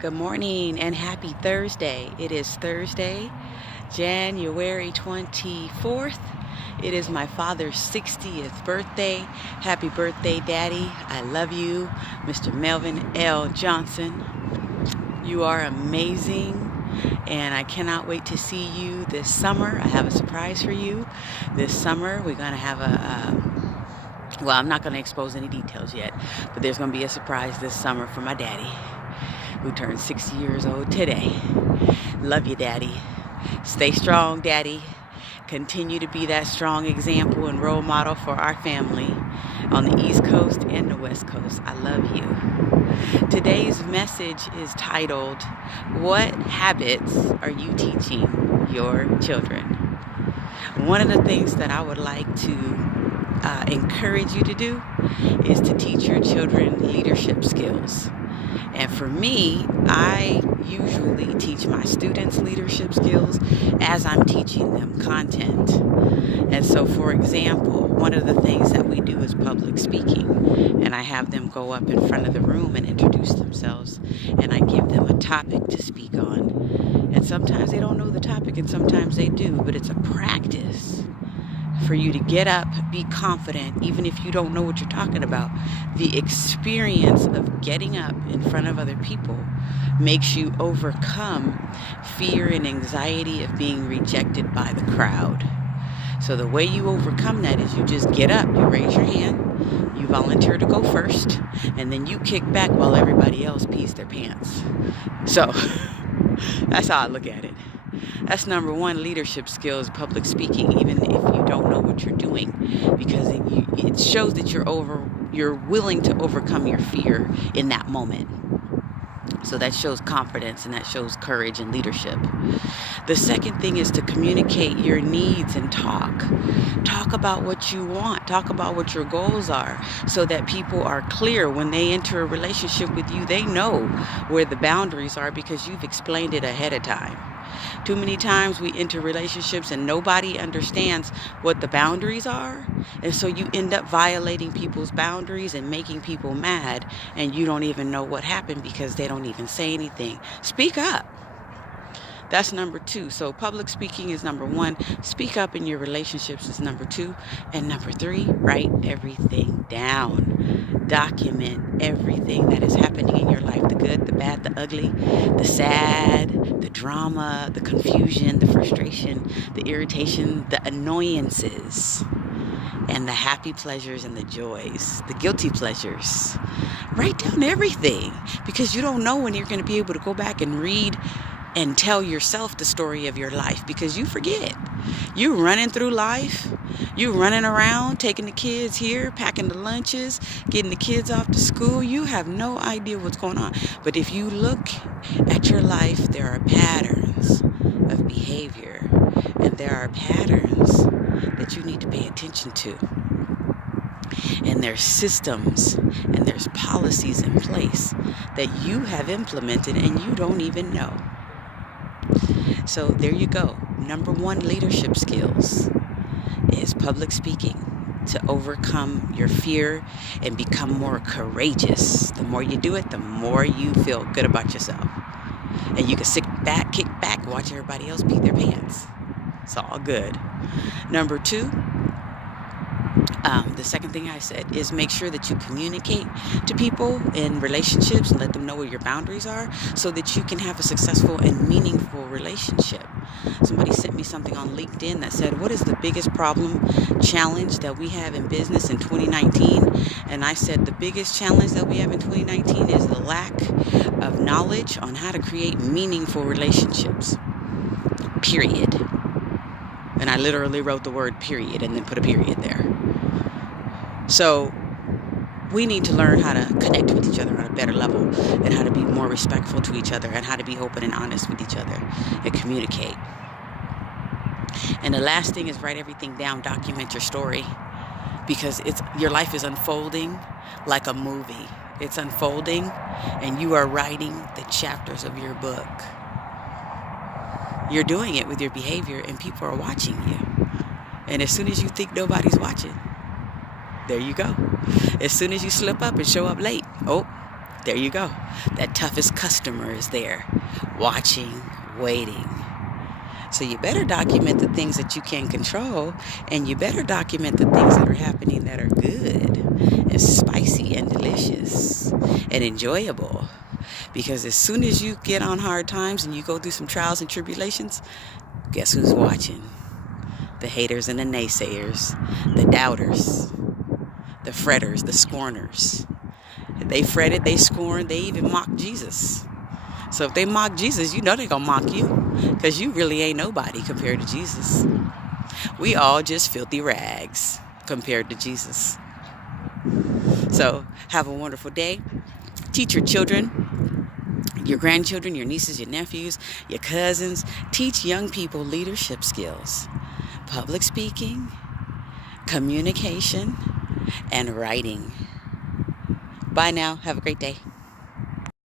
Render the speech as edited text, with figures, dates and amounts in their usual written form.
Good morning and happy Thursday. It is Thursday, January 24th. It is my father's 60th birthday. Happy birthday, Daddy. I love you, Mr. Melvin L. Johnson. You are amazing, and I cannot wait to see you this summer. I have a surprise for you. This summer, we're going to have well, I'm not going to expose any details yet, but there's going to be a surprise this summer for my daddy, who turned 60 years old today. Love you, Daddy. Stay strong, Daddy. Continue to be that strong example and role model for our family on the East Coast and the West Coast. I love you. Today's message is titled, What Habits Are You Teaching Your Children? One of the things that I would like to encourage you to do is to teach your children leadership skills. And for me, I usually teach my students leadership skills as I'm teaching them content. And so, for example, one of the things that we do is public speaking. And I have them go up in front of the room and introduce themselves. And I give them a topic to speak on. And sometimes they don't know the topic and sometimes they do, but it's a practice for you to get up, be confident, even if you don't know what you're talking about. The experience of getting up in front of other people makes you overcome fear and anxiety of being rejected by the crowd. So the way you overcome that is you just get up, you raise your hand, you volunteer to go first, and then you kick back while everybody else pees their pants. So that's how I look at it. That's number one, leadership skills, public speaking, even if you don't know what you're doing, because it shows that you're willing to overcome your fear in that moment. So that shows confidence and that shows courage and leadership. The second thing is to communicate your needs and talk. Talk about what you want. Talk about what your goals are so that people are clear when they enter a relationship with you. They know where the boundaries are because you've explained it ahead of time. Too many times we enter relationships and nobody understands what the boundaries are. And so you end up violating people's boundaries and making people mad. And you don't even know what happened because they don't even say anything. Speak up. That's number two. So public speaking is number one. Speak up in your relationships is number two. And number three, write everything down. Document everything that is happening in your life. The good, the bad, the ugly, the sad, the drama, the confusion, the frustration, the irritation, the annoyances, and the happy pleasures and the joys, the guilty pleasures. Write down everything because you don't know when you're going to be able to go back and read and tell yourself the story of your life because you forget. You running through life, you running around, taking the kids here, packing the lunches, getting the kids off to school. You have no idea what's going on. But if you look at your life, there are patterns of behavior and there are patterns that you need to pay attention to. And there's systems and there's policies in place that you have implemented and you don't even know. So there you go. Number one, leadership skills is public speaking to overcome your fear and become more courageous. The more you do it, the more you feel good about yourself. And you can sit back, kick back, watch everybody else pee their pants. It's all good. Number two, the second thing I said is make sure that you communicate to people in relationships and let them know where your boundaries are so that you can have a successful and meaningful relationship. Somebody sent me something on LinkedIn that said, what is the biggest challenge that we have in business in 2019? And I said, the biggest challenge that we have in 2019 is the lack of knowledge on how to create meaningful relationships. Period. And I literally wrote the word period and then put a period there. So we need to learn how to connect with each other on a better level and how to be more respectful to each other and how to be open and honest with each other and communicate. And the last thing is write everything down, document your story because your life is unfolding like a movie. It's unfolding and you are writing the chapters of your book. You're doing it with your behavior and people are watching you. And as soon as you think nobody's watching, there you go. As soon as you slip up and show up late, There you go. That toughest customer is there, watching, waiting. So you better document the things that you can control, and you better document the things that are happening that are good and spicy and delicious and enjoyable. Because as soon as you get on hard times and you go through some trials and tribulations, guess who's watching? The haters and the naysayers, the doubters, the fretters, the scorners. They fretted, they scorned, they even mocked Jesus. So if they mock Jesus, you know they're going to mock you, because you really ain't nobody compared to Jesus. We all just filthy rags compared to Jesus. So have a wonderful day. Teach your children, your grandchildren, your nieces, your nephews, your cousins. Teach young people leadership skills, public speaking, communication, and writing. Bye now. Have a great day.